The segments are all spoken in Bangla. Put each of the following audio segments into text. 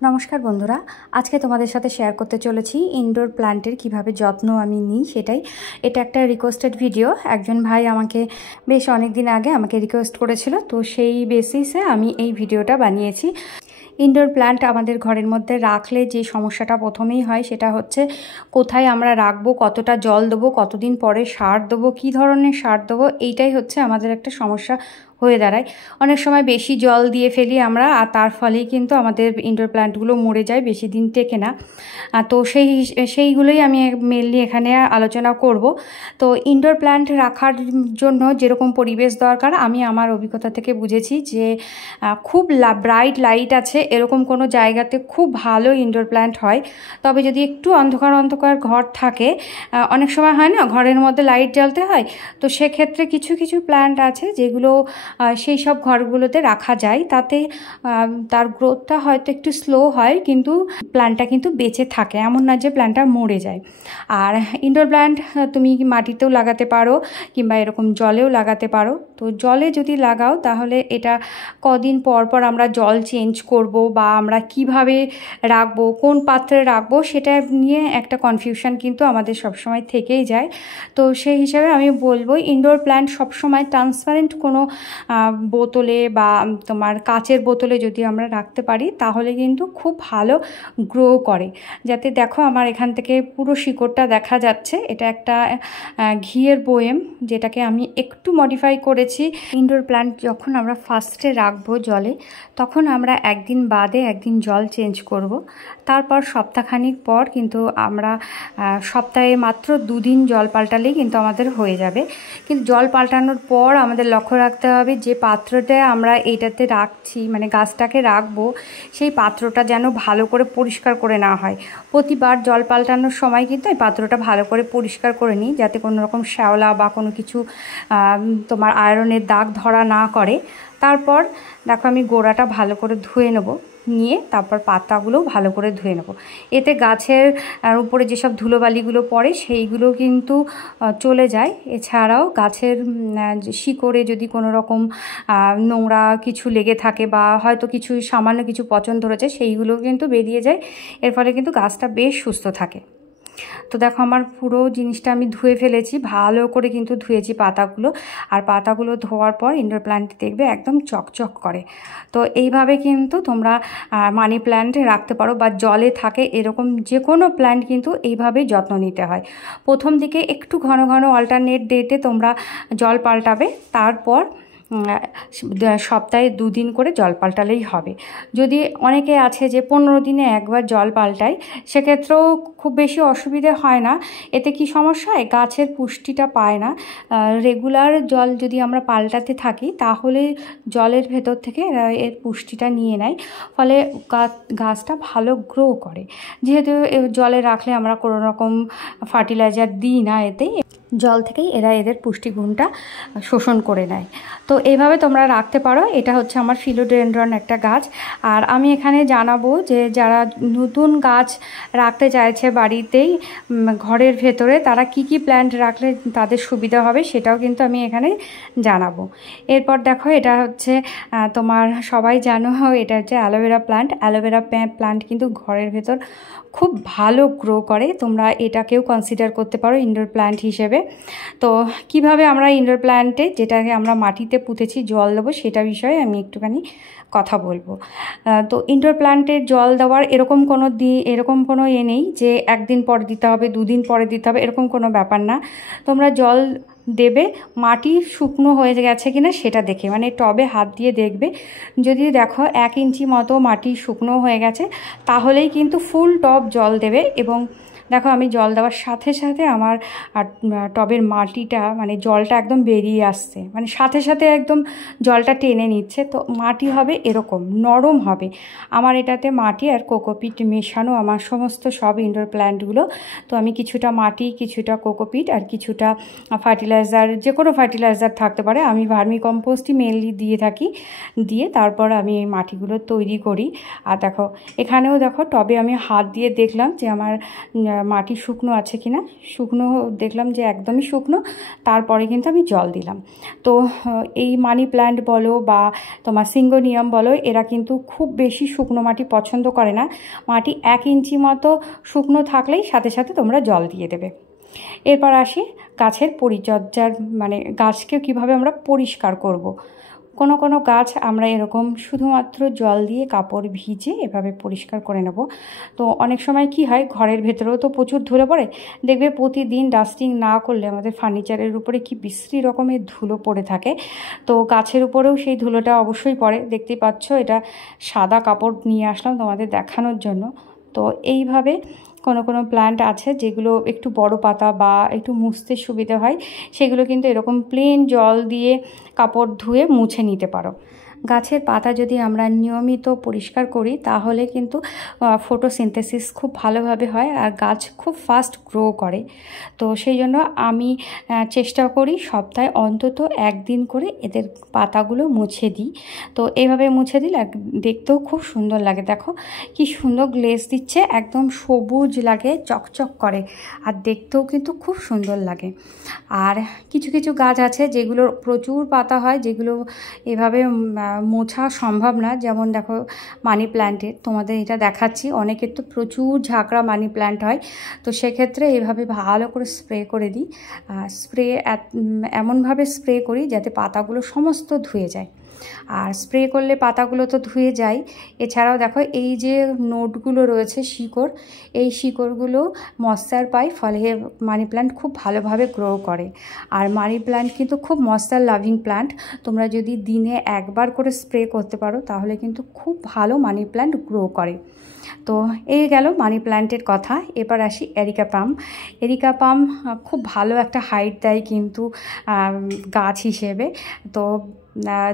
নমস্কার বন্ধুরা, আজকে তোমাদের সাথে শেয়ার করতে চলেছি ইনডোর প্ল্যান্টের কিভাবে যত্ন আমি নিই সেটাই। এটা একটা রিকোয়েস্টেড ভিডিও। একজন ভাই আমাকে বেশ অনেক দিন আগে আমাকে রিকোয়েস্ট করেছিল, তো সেই বেসিসে আমি এই ভিডিওটা বানিয়েছি। ইনডোর প্ল্যান্ট আমাদের ঘরের মধ্যে রাখলে যে সমস্যাটা প্রথমেই হয় সেটা হচ্ছে কোথায় আমরা রাখবো, কতটা জল দেবো, কতদিন পরে সার দেবো, কী ধরনের সার দেবো, এইটাই হচ্ছে আমাদের একটা সমস্যা হয়ে দাঁড়ায়। অনেক সময় বেশি জল দিয়ে ফেলি আমরা, আর তার ফলেই কিন্তু আমাদের ইনডোর প্ল্যান্টগুলো মরে যায়, বেশি দিন টেকে না। তো সেইগুলোই আমি মেনলি এখানে আলোচনা করব। তো ইনডোর প্ল্যান্ট রাখার জন্য যেরকম পরিবেশ দরকার, আমি আমার অভিজ্ঞতা থেকে বুঝেছি যে খুব ব্রাইট লাইট আছে এরকম কোনো জায়গাতে খুব ভালো ইনডোর প্ল্যান্ট হয়। তবে যদি একটু অন্ধকার অন্ধকার ঘর থাকে, অনেক সময় হয় না ঘরের মধ্যে লাইট জ্বালতে হয়, তো সেক্ষেত্রে কিছু কিছু প্ল্যান্ট আছে যেগুলো সেই সব ঘরগুলোতে রাখা যায়। তাতে তার গ্রোথটা হয়তো একটু স্লো হয়, কিন্তু প্ল্যান্টটা কিন্তু বেঁচে থাকে, এমন না যে প্ল্যান্টটা মরে যায়। আর ইনডোর প্ল্যান্ট তুমি মাটিতেও লাগাতে পারো কিংবা এরকম জলেও লাগাতে পারো। তো জলে যদি লাগাও তাহলে এটা কদিন পর পর আমরা জল চেঞ্জ করব বা আমরা কিভাবে রাখবো, কোন পাত্রে রাখবো, সেটা নিয়ে একটা কনফিউশন কিন্তু আমাদের সবসময় থেকেই যায়। তো সেই হিসাবে আমি বলবো ইনডোর প্ল্যান্ট সবসময় ট্রান্সপারেন্ট কোনো বোতলে বা তোমার কাচের বোতলে যদি আমরা রাখতে পারি তাহলে কিন্তু খুব ভালো গ্রো করে। যাতে দেখো আমার এখান থেকে পুরো শিকড়টা দেখা যাচ্ছে, এটা একটা ঘিয়ের বয়েম যেটাকে আমি একটু মডিফাই করেছি। ইনডোর প্ল্যান্ট যখন আমরা ফার্স্টে রাখবো জলে, তখন আমরা একদিন বাদে একদিন জল চেঞ্জ করব। তারপর সপ্তাহখানিক পর কিন্তু আমরা সপ্তাহে মাত্র 2 দিন জল পাল্টালেই কিন্তু আমাদের হয়ে যাবে। কিন্তু জল পাল্টানোর পর আমাদের লক্ষ্য রাখতে হবে যে পাত্রটা আমরা এইটাতে রাখছি, মানে গাছটাকে রাখবো, সেই পাত্রটা যেন ভালো করে পরিষ্কার করে নেওয়া হয়। প্রতিবার জল পাল্টানোর সময় কিন্তু এই পাত্রটা ভালো করে পরিষ্কার করে নিই, যাতে কোনো রকম শ্যাওলা বা কোনো কিছু তোমার আয়রনের দাগ ধরা না করে। তারপর দেখো আমি গোড়াটা ভালো করে ধুয়ে নেব, নিয়ে তারপর পাতাগুলোও ভালো করে ধুয়ে নেব। এতে গাছের উপরে যেসব ধুলোবালিগুলো পড়ে সেইগুলো কিন্তু চলে যায়। এছাড়াও গাছের শিকড়ে যদি কোনো রকম নোংরা কিছু লেগে থাকে বা হয়তো কিছু সামান্য কিছু পচন ধরেছে, সেইগুলো কিন্তু বেরিয়ে যায়। এর ফলে কিন্তু গাছটা বেশ সুস্থ থাকে। তো দেখো আমার পুরো জিনিসটা আমি ধুয়ে ফেলেছি, ভালো করে কিন্তু ধুয়েছি পাতাগুলো। আর পাতাগুলো ধোয়ার পর ইনডোর প্ল্যান্ট দেখবে একদম চকচক করে। তো এইভাবে কিন্তু তোমরা মানি প্ল্যান্ট রাখতে পারো, বা জলে থাকে এরকম যে কোনো প্ল্যান্ট কিন্তু এইভাবেই যত্ন নিতে হয়। প্রথম দিকে একটু ঘন ঘন অল্টারনেট ডেটে তোমরা জল পাল্টাবে, তারপর সপ্তাহে 2 দিন করে জল পাল্টালেই হবে। যদি অনেকে আছে যে 15 দিনে একবার জল পাল্টায়, সেক্ষেত্রেও খুব বেশি অসুবিধে হয় না। এতে কি সমস্যা হয়, গাছের পুষ্টিটা পায় না। রেগুলার জল যদি আমরা পাল্টাতে থাকি তাহলে জলের ভেতর থেকে এর পুষ্টিটা নিয়ে নেয়, ফলে গাছটা ভালো গ্রো করে। যেহেতু জলে রাখলে আমরা কোনো রকম ফার্টিলাইজার দিই না, এতে জল থেকেই এরা এদের পুষ্টিগুণটা শোষণ করে নেয়। তো এইভাবে তোমরা রাখতে পারো। এটা হচ্ছে আমার ফিলোডেন্ড্রন একটা গাছ। আর আমি এখানে জানাবো যে যারা নতুন গাছ রাখতে চাইছে বাড়িতেই ঘরের ভেতরে, তারা কি কি প্ল্যান্ট রাখলে তাদের সুবিধা হবে সেটাও কিন্তু আমি এখানে জানাবো। এরপর দেখো এটা হচ্ছে তোমার সবাই জানো, এটা হচ্ছে অ্যালোভেরা প্ল্যান্ট। অ্যালোভেরা প্ল্যান্ট কিন্তু ঘরের ভেতর খুব ভালো গ্রো করে। তোমরা এটাকেও কনসিডার করতে পারো ইনডোর প্ল্যান্ট হিসেবে। তো কিভাবে আমরা ইনডোর প্ল্যান্টে যেটাকে আমরা মাটিতে পুঁতেছি জল দেবো সেটা বিষয়ে আমি একটুখানি কথা বলবো। তো ইনডোর প্ল্যান্টের জল দেওয়ার এরকম কোনো নেই যে একদিন পরে দিতে হবে, 2 দিন পরে দিতে হবে, এরকম কোনো ব্যাপার না। তোমরা জল দেবে মাটি শুকনো হয়ে গেছে কিনা সেটা দেখে, মানে টবে হাত দিয়ে দেখবে। যদি দেখো 1 ইঞ্চি মতো মাটি শুকনো হয়ে গেছে, তাহলেই কিন্তু ফুল টব জল দেবে। এবং দেখো আমি জল দেওয়ার সাথে সাথে আমার টবের মাটিটা, মানে জলটা একদম বেরিয়ে আসছে, মানে সাথে সাথে একদম জলটা টেনে নিচ্ছে। তো মাটি হবে এরকম নরম হবে। আমার এটাতে মাটি আর কোকোপিট মেশানো, আমার সমস্ত সব ইনডোর প্ল্যান্টগুলো। তো আমি কিছুটা মাটি, কিছুটা কোকোপিট আর কিছুটা ফার্টিলাইজার, যে কোনো ফার্টিলাইজার থাকতে পারে, আমি ভার্মি কম্পোস্টই মেনলি দিয়ে থাকি, দিয়ে তারপর আমি এই মাটিগুলো তৈরি করি। আর দেখো এখানেও দেখো টবে আমি হাত দিয়ে দেখলাম যে আমার মাটি শুকনো আছে কিনা। শুকনো দেখলাম যে একদমই শুকনো, তারপরে কিন্তু আমি জল দিলাম। তো এই মানি প্ল্যান্ট বলো বা তোমার সিঙ্গোনিয়াম বলো, এরা কিন্তু খুব বেশি শুকনো মাটি পছন্দ করে না। মাটি 1 ইঞ্চি মতো শুকনো থাকলেই সাথে সাথে তোমরা জল দিয়ে দেবে। এরপর আসি গাছের পরিচর্যার, মানে গাছকে কিভাবে আমরা পরিষ্কার করব। কোনো গাছ আমরা এরকম শুধুমাত্র জল দিয়ে কাপড় ভিজে এভাবে পরিষ্কার করে নেব। তো অনেক সময় কি হয়, ঘরের ভেতরেও তো প্রচুর ধুলো পড়ে, দেখবে প্রতিদিন ডাস্টিং না করলে আমাদের ফার্নিচারের উপরে কি বিশ্রী রকমের ধুলো পড়ে থাকে। তো গাছের উপরেও সেই ধুলোটা অবশ্যই পড়ে। দেখতেই পাচ্ছ, এটা সাদা কাপড় নিয়ে আসলাম তোমাদের দেখানোর জন্য। তো এইভাবে কোনো প্ল্যান্ট আছে যেগুলো একটু বড় পাতা বা একটু মুছতে সুবিধা হয়, সেগুলো কিন্তু এরকম প্লেন জল দিয়ে কাপড় ধুয়ে মুছে নিতে পারো। গাছের পাতা যদি আমরা নিয়মিত পরিষ্কার করি তাহলে কিন্তু ফটোসিনথেসিস খুব ভালোভাবে হয় আর গাছ খুব ফাস্ট গ্রো করে। তো সেই জন্য আমি চেষ্টা করি সপ্তাহে অন্তত 1 দিন করে এদের পাতাগুলো মুছে দিই। তো এইভাবে মুছে দিলে দেখতেও খুব সুন্দর লাগে। দেখো কি সুন্দর গ্লেজ দিচ্ছে, একদম সবুজ লাগে, চকচক করে, আর দেখতেও কিন্তু খুব সুন্দর লাগে। আর কিছু গাছ আছে যেগুলোর প্রচুর পাতা হয়, যেগুলো এভাবে মোছা সম্ভব না। যেমন দেখো মানি প্ল্যান্টের, তোমাদের এটা দেখাচ্ছি, অনেকের তো প্রচুর ঝাঁকড়া মানি প্ল্যান্ট হয়। তো সেক্ষেত্রে এভাবে ভালো করে স্প্রে করে দিই। স্প্রে এমনভাবে স্প্রে করি যাতে পাতাগুলো সমস্ত ধুয়ে যায়। আর স্প্রে করলে পাতাগুলো তো ধুয়ে যায়, এছাড়াও দেখো এই যে নোটগুলো রয়েছে, শিকড়, এই শিকড়গুলো ময়েশ্চার পায়, ফলে মানি প্ল্যান্ট খুব ভালোভাবে গ্রো করে। আর মানি প্ল্যান্ট কিন্তু খুব ময়েশ্চার লাভিং প্ল্যান্ট। তোমরা যদি দিনে 1 বার করে স্প্রে করতে পারো তাহলে কিন্তু খুব ভালো মানি প্ল্যান্ট গ্রো করে। তো এই গেল মানি প্ল্যান্টের কথা। এবার আসি এরিকা পাম। এরিকা পাম খুব ভালো একটা হাইট দেয় কিন্তু গাছ হিসেবে। তো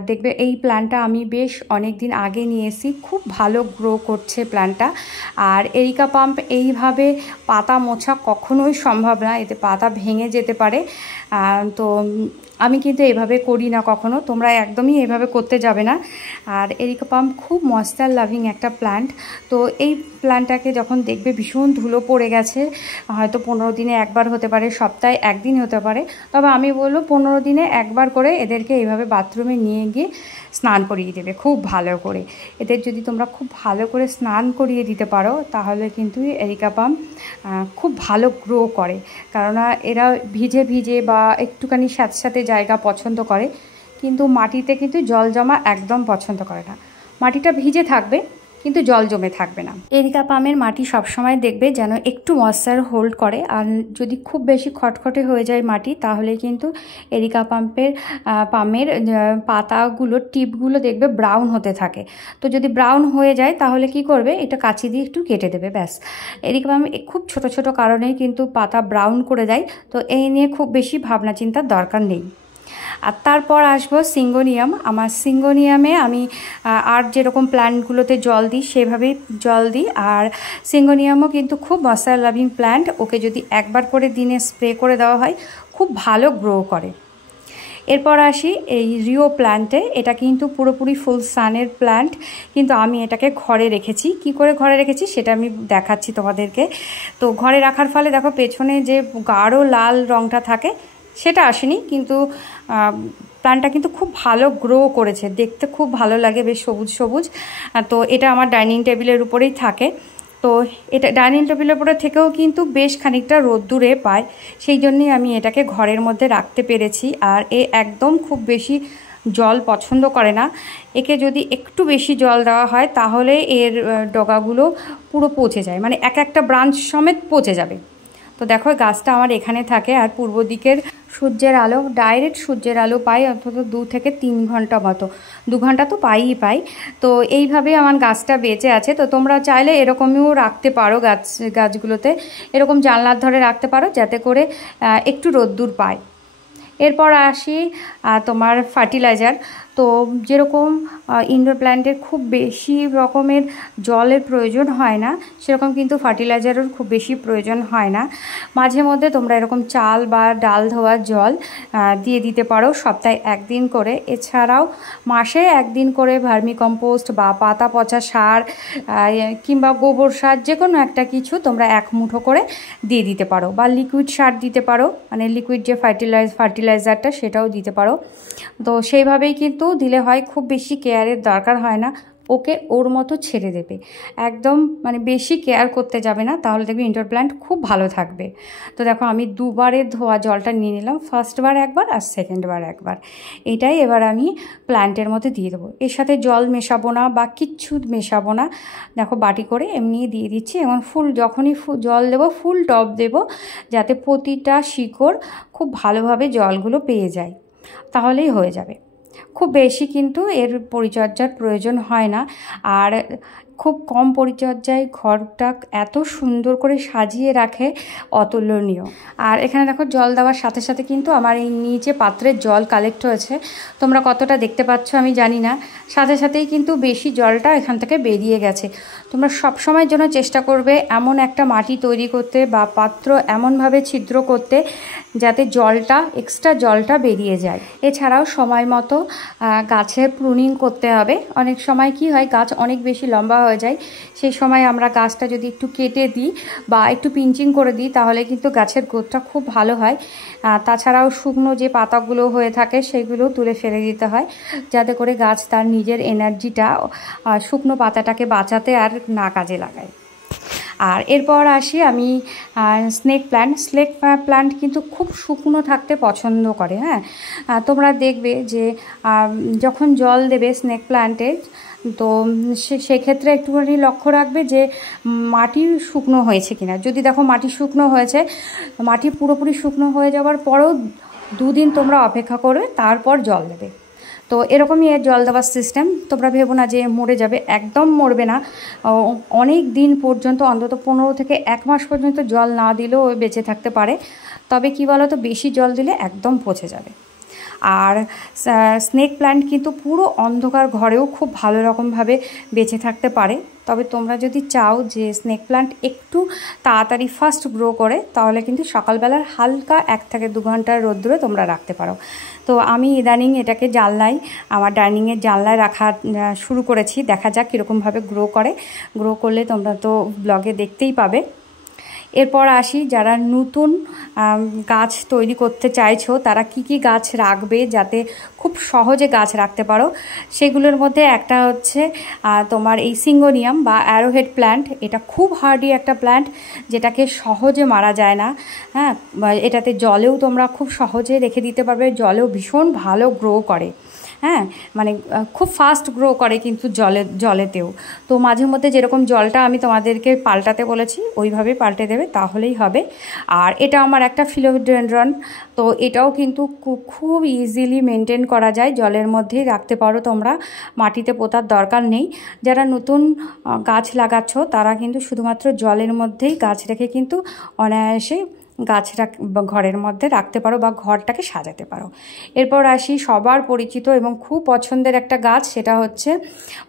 দেখবে এই প্ল্যান্টটা আমি বেশ অনেক দিন আগে নিয়ে এসেছি, খুব ভালো গ্রো করছে প্ল্যান্টটা। আর এরিকা পাম্প এইভাবে পাতা মোছা কখনোই সম্ভব না, এতে পাতা ভেঙে যেতে পারে। তো আমি কিন্তু এভাবে করি না কখনো, তোমরা একদমই এভাবে করতে যাবে না। আর এরিকা পাম খুব ময়েশ্চার লাভিং একটা প্ল্যান্ট। তো এই প্ল্যান্টটাকে যখন দেখবে ভীষণ ধুলো পড়ে গেছে, হয়তো 15 দিনে 1 বার হতে পারে, সপ্তাহে 1 দিন হতে পারে, তবে আমি বলবো 15 দিনে 1 বার করে এদেরকে এইভাবে বাথরুমে নিয়ে গিয়ে স্নান করিয়ে দেবে খুব ভালো করে। এদের যদি তোমরা খুব ভালো করে স্নান করিয়ে দিতে পারো তাহলে কিন্তু এরিকা পাম খুব ভালো গ্রো করে। কেননা এরা ভিজে ভিজে বা একটুখানি স্যাঁতস্যাঁতে জায়গা পছন্দ করে, কিন্তু মাটিতে কিন্তু জল জমা একদম পছন্দ করে না। মাটিটা ভিজে থাকবে কিন্তু জল জমে থাকবে না। এরিকা পামের মাটি সবসময় দেখবে যেন একটু ময়েশ্চার হোল্ড করে। আর যদি খুব বেশি খটখটে হয়ে যায় মাটি তাহলে কিন্তু এরিকা পামের পাতাগুলো, টিপগুলো দেখবে ব্রাউন হতে থাকে। তো যদি ব্রাউন হয়ে যায় তাহলে কি করবে, এটা কাঁচি দিয়ে একটু কেটে দেবে, ব্যাস। এরিকা পাম খুব ছোট ছোট কারণেই কিন্তু পাতা ব্রাউন করে দেয়। তো এই নিয়ে খুব বেশি ভাবনা চিন্তার দরকার নেই। আর তারপর আসবো সিঙ্গোনিয়াম। আমার সিঙ্গোনিয়ামে আমি আর যেরকম প্ল্যান্টগুলোতে জল দিই সেভাবেই জল দিই। আর সিঙ্গোনিয়ামও কিন্তু খুব ময়েশ্চার লাভিং প্ল্যান্ট, ওকে যদি 1 বার করে দিনে স্প্রে করে দেওয়া হয় খুব ভালো গ্রো করে। এরপর আসি এই রিও প্ল্যান্টে। এটা কিন্তু পুরোপুরি ফুল সানের প্ল্যান্ট, কিন্তু আমি এটাকে ঘরে রেখেছি। কি করে ঘরে রেখেছি সেটা আমি দেখাচ্ছি তোমাদেরকে। তো ঘরে রাখার ফলে দেখো পেছনে যে গাঢ় লাল রঙটা থাকে সেটা আসেনি, কিন্তু প্ল্যান্টটা কিন্তু খুব ভালো গ্রো করেছে, দেখতে খুব ভালো লাগে, বেশ সবুজ সবুজ। তো এটা আমার ডাইনিং টেবিলের উপরেই থাকে। তো এটা ডাইনিং টেবিলের উপরে থেকেও কিন্তু বেশ খানিকটা রোদ্দুরে পায়, সেই জন্যই আমি এটাকে ঘরের মধ্যে রাখতে পেরেছি। আর একদম খুব বেশি জল পছন্দ করে না। একে যদি একটু বেশি জল দেওয়া হয় তাহলে এর ডগাগুলো পুরো পচে যায়, মানে একটা ব্রাঞ্চ সমেত পচে যাবে। তো দেখো গাছটা আমার এখানে থাকে, আর পূর্ব দিকের সূর্যের আলো, ডাইরেক্ট সূর্যের আলো পাই অন্তত 2 থেকে 3 ঘন্টা মতো, 2 ঘন্টা তো পাই। তো এইভাবে আমার গাছটা বেঁচে আছে। তো তোমরা চাইলে এরকমও রাখতে পারো, গাছগুলোতে এরকম জানলার ধরে রাখতে পারো যাতে করে একটু রোদ্দুর পায়। এরপর আসি তোমার ফার্টিলাইজার। তো যেরকম ইনডোর প্ল্যান্টের খুব বেশি রকমের জলের প্রয়োজন হয় না, সেরকম কিন্তু ফার্টিলাইজারের খুব বেশি প্রয়োজন হয় না। মাঝে মধ্যে তোমরা এরকম চাল বা ডাল ধোয়ার জল দিয়ে দিতে পারো সপ্তাহে একদিন করে। এছাড়াও মাসে একদিন করে ভার্মি কম্পোস্ট বা পাতা পচা সার কিংবা গোবর সার যে কোনো একটা কিছু তোমরা 1 মুঠো করে দিয়ে দিতে পারো, বা লিকুইড সার দিতে পারো, মানে লিকুইড যে ফার্টিলাইজারটা সেটাও দিতে পারো। তো সেইভাবেই কিন্তু দিলে হয়, খুব বেশি কেয়ারের দরকার হয় না, ওকে ওর মতো ছেড়ে দেবে, একদম মানে বেশি কেয়ার করতে যাবে না, তাহলে দেখবে ইনডোর প্ল্যান্ট খুব ভালো থাকবে। তো দেখো আমি 2 বারের ধোয়া জলটা নিয়ে নিলাম, ফার্স্টবার একবার আর সেকেন্ডবার একবার। এটাই এবার আমি প্ল্যান্টের মধ্যে দিয়ে দেবো, এর সাথে জল মেশাবো না বা কিচ্ছু মেশাবো না। দেখো বাটি করে এমনি দিয়ে দিচ্ছি, এবং যখনই জল দেবো ফুল টব দেবো, যাতে প্রতিটা শিকড় খুব ভালোভাবে জলগুলো পেয়ে যায়, তাহলেই হয়ে যাবে। খুব বেশি কিন্তু এর পরিচর্যার প্রয়োজন হয় না, আর খুব কম পরিচর্যায় ঘরটা এত সুন্দর করে সাজিয়ে রাখে, অতুলনীয়। আর এখানে দেখো জল দেওয়ার সাথে সাথে কিন্তু আমার এই নিচে পাত্রের জল কালেক্ট হয়েছে, তোমরা কতটা দেখতে পাচ্ছ আমি জানি না, সাথে সাথেই কিন্তু বেশি জলটা এখান থেকে বেরিয়ে গেছে। তোমরা সব সময়ের জন্য চেষ্টা করবে এমন একটা মাটি তৈরি করতে বা পাত্র এমনভাবে ছিদ্র করতে যাতে এক্সট্রা জলটা বেরিয়ে যায়। এছাড়াও সময় মতো গাছের প্রুনিং করতে হবে। অনেক সময় কি হয়, গাছ অনেক বেশি লম্বা হয়ে যায়, সেই সময় আমরা গাছটা যদি একটু কেটে দিই বা একটু পিঞ্চিং করে দিই, তাহলে কিন্তু গাছের গ্রোথটা খুব ভালো হয়। তাছাড়াও শুকনো যে পাতাগুলো হয়ে থাকে সেগুলো তুলে ফেলে দিতে হয়, যাতে করে গাছ তার নিজের এনার্জিটা শুকনো পাতাটাকে বাঁচাতে আর না কাজে লাগায়। আর এরপর আসি আমি স্নেক প্ল্যান্ট কিন্তু খুব শুকনো থাকতে পছন্দ করে। হ্যাঁ, তোমরা দেখবে যে যখন জল দেবে স্নেক প্ল্যান্টে, তো সেক্ষেত্রে একটুখানি লক্ষ্য রাখবে যে মাটি শুকনো হয়েছে কিনা। যদি দেখো মাটি শুকনো হয়েছে, মাটি পুরোপুরি শুকনো হয়ে যাওয়ার পরেও 2 দিন তোমরা অপেক্ষা করবে, তারপর জল দেবে। তো এরকমই এর জল দেওয়ার সিস্টেম। তোমরা ভেবো না যে মরে যাবে, একদম মরবে না। অনেক দিন পর্যন্ত, অন্তত 15 থেকে 1 মাস পর্যন্ত জল না দিলেও বেঁচে থাকতে পারে। তবে কি বলো তো, বেশি জল দিলে একদম পচে যাবে। আর স্নেক প্ল্যান্ট কিন্তু পুরো অন্ধকার ঘরেও খুব ভালো রকমভাবে বেঁচে থাকতে পারে। তবে তোমরা যদি চাও যে স্নেক প্ল্যান্ট একটু তাড়াতাড়ি ফাস্ট গ্রো করে, তাহলে কিন্তু সকালবেলার হালকা 1 থেকে 2 ঘন্টার রোদ্দুরে তোমরা রাখতে পারো। তো আমি ইদানিং এটাকে আমার ডাইনিংয়ের জানলায় রাখা শুরু করেছি, দেখা যাক কীরকমভাবে গ্রো করলে তোমরা তো ব্লগে দেখতেই পাবে। এরপর আসি, যারা নতুন গাছ তৈরি করতে চাইছো তারা কি গাছ রাখবে যাতে খুব সহজে গাছ রাখতে পারো, সেগুলোর মধ্যে একটা হচ্ছে তোমার এই সিঙ্গোনিয়াম বা অ্যারোহেড প্ল্যান্ট। এটা খুব হার্ডি একটা প্ল্যান্ট, যেটাকে সহজে মারা যায় না। হ্যাঁ, এটাতে জলেও তোমরা খুব সহজে রেখে দিতে পারবে, জলেও ভীষণ ভালো গ্রো করে। হ্যাঁ, মানে খুব ফাস্ট গ্রো করে কিন্তু জলেতেও। তো মাঝে মধ্যে যেরকম জলটা আমি তোমাদেরকে পাল্টাতে বলেছি, ওইভাবেই পাল্টে দেবে, তাহলেই হবে। আর এটা আমার একটা ফিলোডেন্ড্রন, তো এটাও কিন্তু খুব ইজিলি মেনটেন করা যায়, জলের মধ্যেই রাখতে পারো তোমরা, মাটিতে পোঁতার দরকার নেই। যারা নতুন গাছ লাগাচ্ছ তারা কিন্তু শুধুমাত্র জলের মধ্যেই গাছ রেখে কিন্তু অনায়াসে ঘরের মধ্যে রাখতে পারো বা ঘরটাকে সাজাতে পারো। এরপর আসি সবার পরিচিত এবং খুব পছন্দের একটা গাছ, সেটা হচ্ছে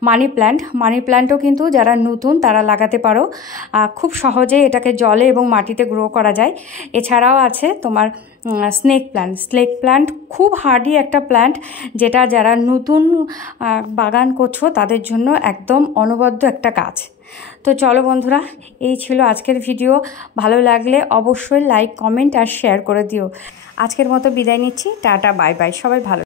মানি প্ল্যান্টও কিন্তু যারা নতুন তারা লাগাতে পারো, খুব সহজে এটাকে জলে এবং মাটিতে গ্রো করা যায়। এছাড়াও আছে তোমার স্নেক প্ল্যান্ট খুব হার্ডি একটা প্ল্যান্ট, যেটা যারা নতুন বাগান করছো তাদের জন্য একদম অনবদ্য একটা গাছ। তো চলো বন্ধুরা, এই ছিল আজকের ভিডিও। ভালো লাগলে অবশ্যই লাইক, কমেন্ট আর শেয়ার করে দিও। আজকের মতো বিদায় নিচ্ছি, টাটা, বাই বাই, সবাই ভালো।